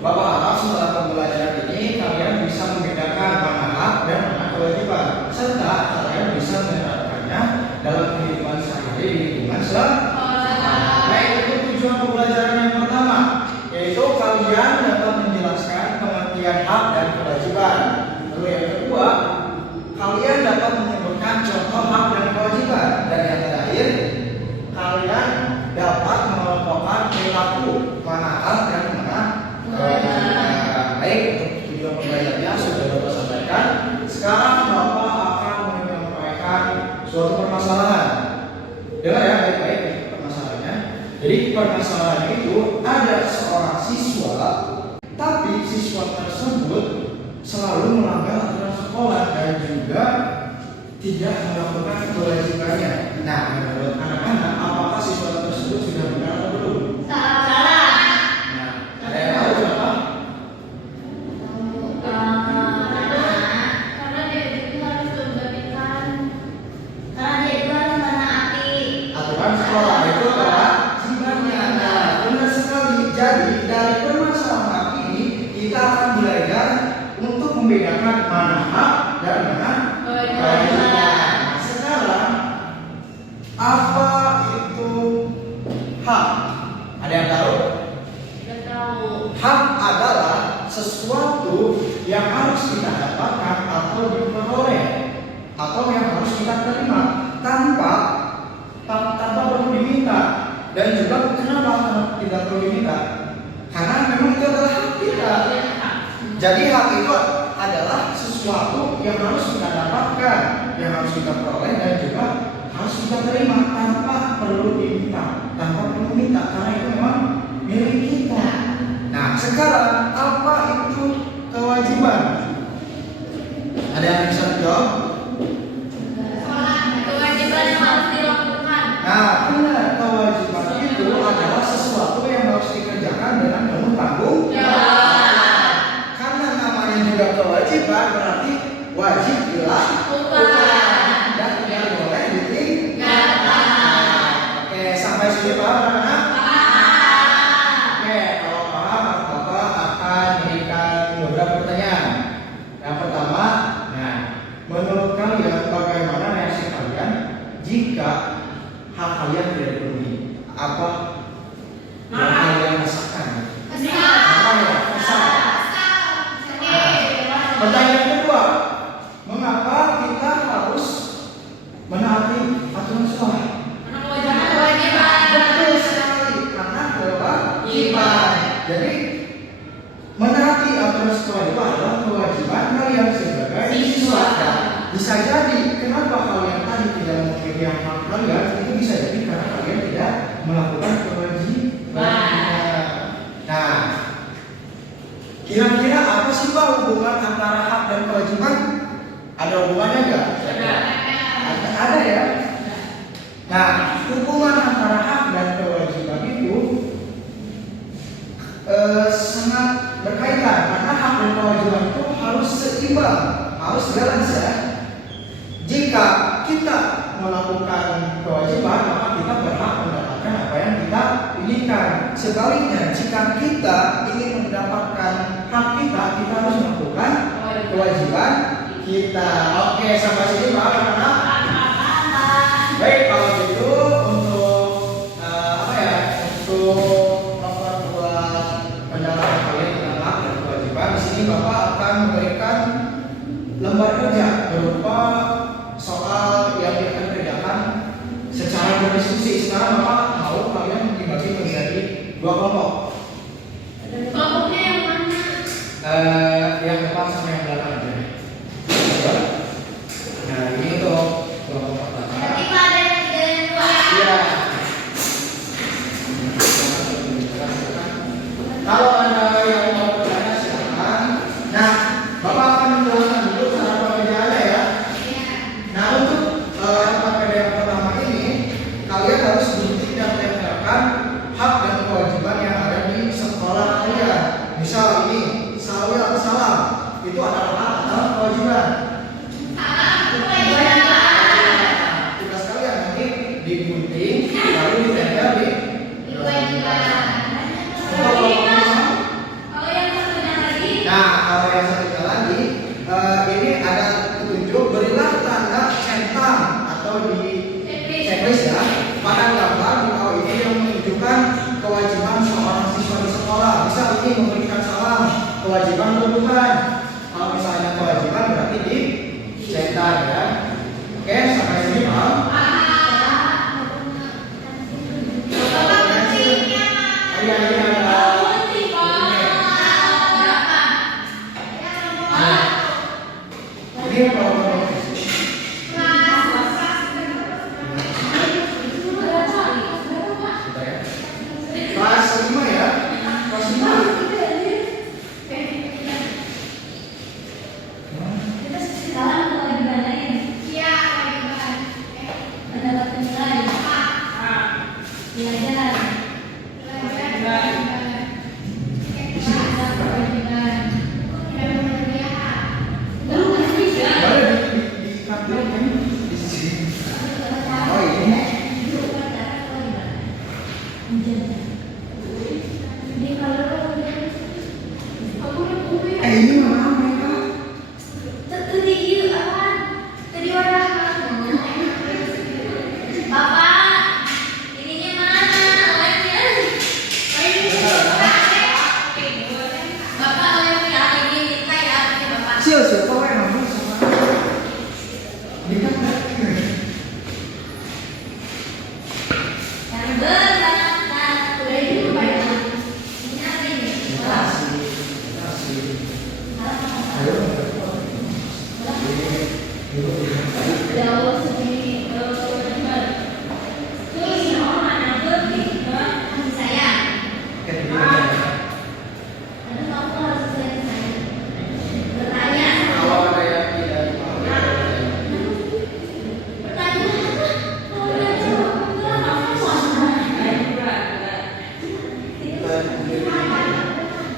Bapak harap setelah pembelajaran ini kalian bisa membedakan mana hak dan mana kewajiban, serta kalian bisa menerapkannya dalam kehidupan sehari-hari di lingkungan sekolah. Baik, untuk tujuan pembelajaran yang pertama, yaitu kalian dapat menjelaskan pengertian hak dan kewajiban. Lalu yang kedua, kalian dapat menyebutkan contoh hak dan kewajiban. Dan yang terakhir, kalian dapat mengelompokkan perilaku mana hak dan mana kewajiban. Baik, untuk tujuan pembelajarannya sudah Bapak sampaikan. Sekarang Bapak akan menyampaikan suatu permasalahan. Dengar ya baik-baik permasalahannya. Jadi permasalahannya itu ada seorang siswa, tapi siswa tersebut selalu melanggar aturan sekolah dan juga tidak melakukan kewajibannya. Nah, menurut anak-anak, apakah siswa tersebut sudah benar atau belum? Salah. Nah, ada yang tahu kenapa? Karena dia itu harus memberikan, karena dia itu harus menaati Aturan sekolah itu kewajibannya. Nah, benar sekali. Jadi dari permasalahan ini kita akan belajar untuk membedakan mana hak dan mana kewajiban. Nah, sekarang apa itu hak? Ada yang tahu? tidak tahu. Hak adalah sesuatu yang harus kita dapatkan atau diperoleh atau yang harus kita terima tanpa perlu diminta. Dan juga kenapa tidak perlu diminta? Karena memang itu adalah hak kita. Jadi hak itu adalah sesuatu yang harus kita dapatkan, yang harus kita peroleh dan juga harus kita terima tanpa perlu diminta, karena itu memang milik kita. Nah, sekarang apa itu kewajiban? Ada yang bisa jawab? Kewajiban yang harus dilakukan. Nah, benar, kewajiban itu adalah sesuatu yang harus dikerjakan dengan penuh tanggung jawab. Karena namanya juga kewajiban berarti wajib dilakukan dan tidak boleh ditinggalkan. Oke, sampai sini paham anak-anak? Oke, kalau paham Bapak akan memberikan beberapa pertanyaan. Yang pertama, nah, menurut kalian bagaimana reaksi kalian jika hak kalian tidak dipenuhi? Apa yang kalian rasakan? Apa ya? Kesal. Pertanyaan kedua, mengapa kita harus menaati aturan sekolah? Betul sekali, karena kewajiban. Jadi menaati aturan sekolah itu adalah kewajiban kalian sebagai siswa. Bisa jadi kenapa kalian tadi tidak memiliki hak kalian, itu bisa jadi karena kalian tidak melakukan kewajiban. Nah, kira-kira apa sih Pak hubungan antara hak dan kewajiban? Ada hubungannya nggak? Ada ya. Nah, hubungan antara hak dan kewajiban itu sangat berkaitan karena hak dan kewajiban itu harus seimbang, harus balance ya. Jika kita melakukan kewajiban, maka kita berhak mendapatkan apa yang kita inginkan. Sebaliknya, jika kita ingin mendapatkan hak kita, kita harus melakukan kewajiban kita. Oke, sampai sini paham anak-anak? Baik, kalau gitu untuk untuk memperkuat pendalaman kalian tentang hak dan kewajiban, di sini Bapak akan memberikan lembar kerja berupa soal yang akan dikerjakan secara berdiskusi. Sekarang Bapak mau kalian dibagi menjadi dua kelompok. Kelompoknya yang mana? Yang depan sama yang belakang aja. Nah, ini untuk kelompok pertama. Berarti Pak ada yang 3 dan 2. Iya. Kalau ada yang mau bertanya silakan. Nah, Bapak akan menjelaskan dulu cara pekerjaannya ya. Nah, untuk PPD yang pertama ini, kalian harus berhenti dan menerapkan hak dan kewajiban yang ada di sekolah kalian. Misal ini, salam, itu adalah hak atau kewajiban? Tugas kalian nanti digunting, lalu ditempel di kewajiban. Kalau kalau yang satunya lagi ini ada petunjuk berilah tanda centang atau di checklist ya pada gambar di bawah ini yang menunjukkan kewajiban seorang siswa di sekolah. Bisa ini memberikan salam, kewajiban atau bukan? Kalau misalnya kewajiban berarti di centang ya. Oke, sampai sini paham? Ini mana mereka? Tadi warna Bapak, ininya mana? Lemnya? Bapak lemnya ini minta ya, Bapak. Siapa yang ngomong sama? Dekat Yang benar, udah itu banyak. Ini apa ini? Jauh segini, terus orang mana pergi? Saya. Karena kamu harus saya. Bertanya. kalau ada yang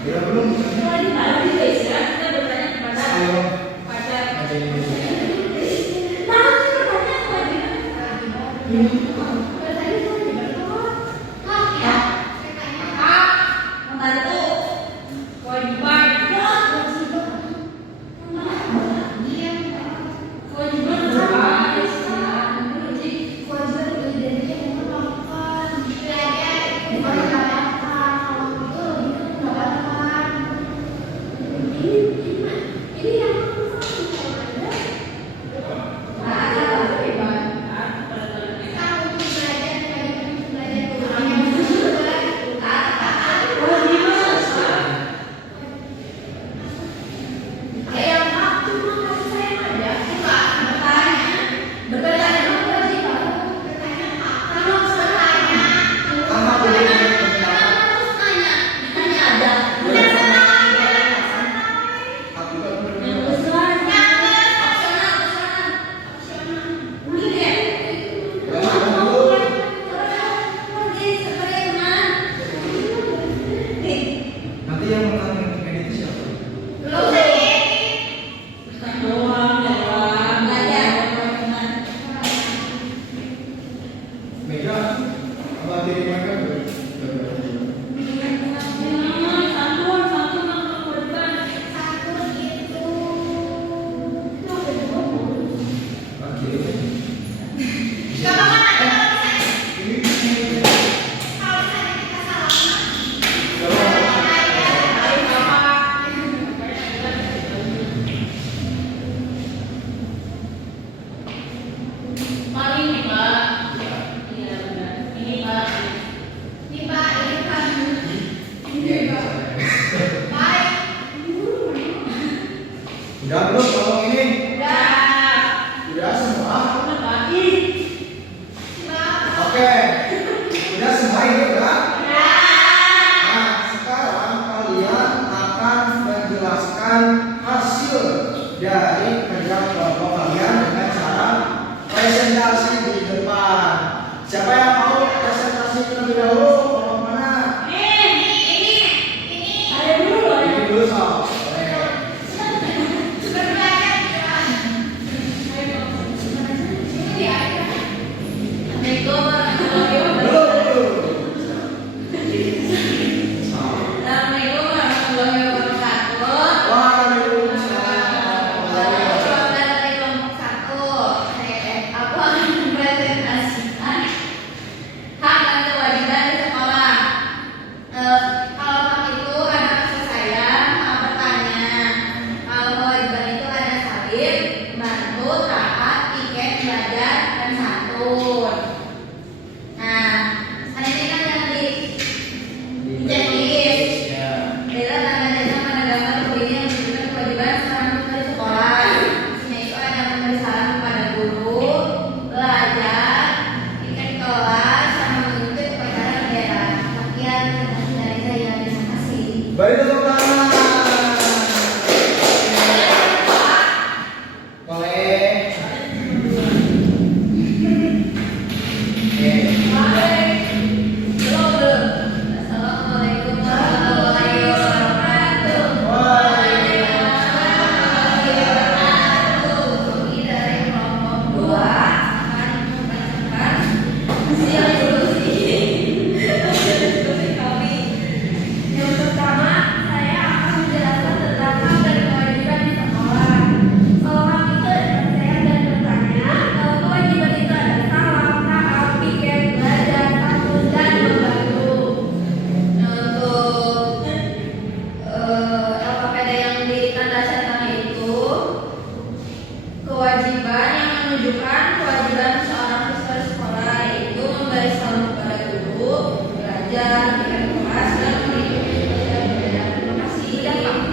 tidak belum nanti yang akan edit siapa? Mega apa diri mereka? Udah belum kalau ini? Udah semua? Oke. Udah semua ini udah? Nah, sekarang kalian akan menjelaskan hasil dari kerja kelompok kalian dengan cara presentasi di depan. Siapa yang mau presentasi terlebih dahulu? Kelompok mana? Ini dulu sob. Waalaikumsalam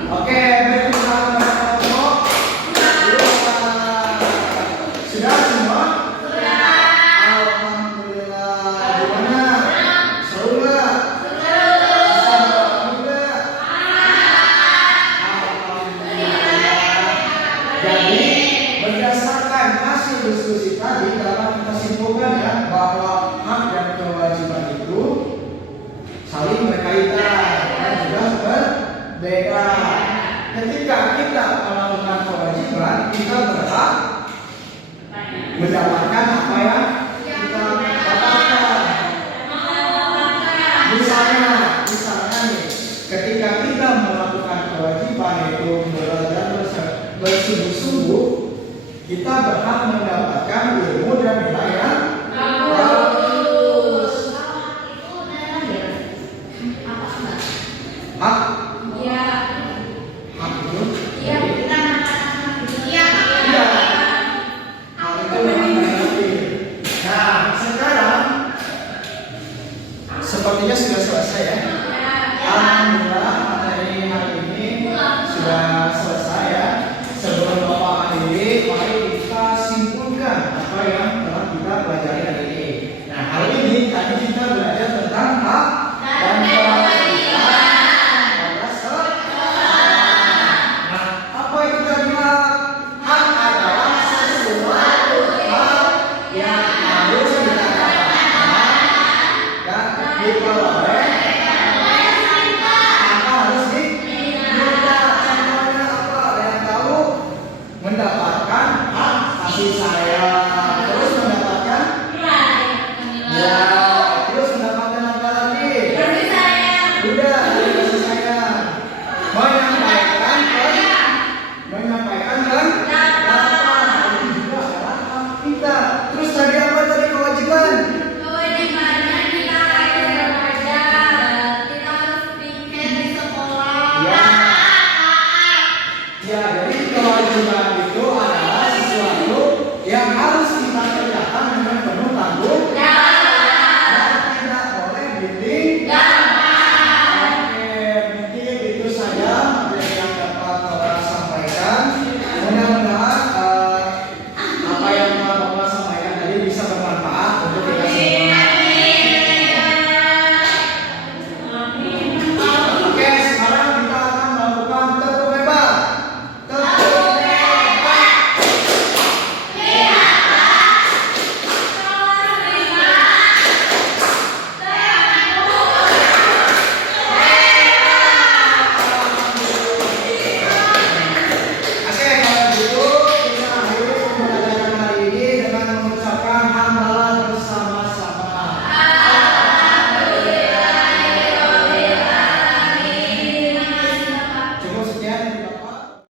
Oke, berkenan kelompok. Sudah semua? Alhamdulillah. Gimana? Seru nggak? Bisa bertemu nggak? Alhamdulillah. Jadi berdasarkan hasil diskusi tadi dapat kita simpulkan ya bahwa hak dan kewajiban itu saling berkaitan dan juga berbeda. Ketika kita melakukan kewajiban, kita berhak mendapatkan apa yang kita dapatkan. Misalnya nih, ketika kita melakukan kewajiban yaitu belajar bersungguh-sungguh, kita berhak mendapatkan ilmu dan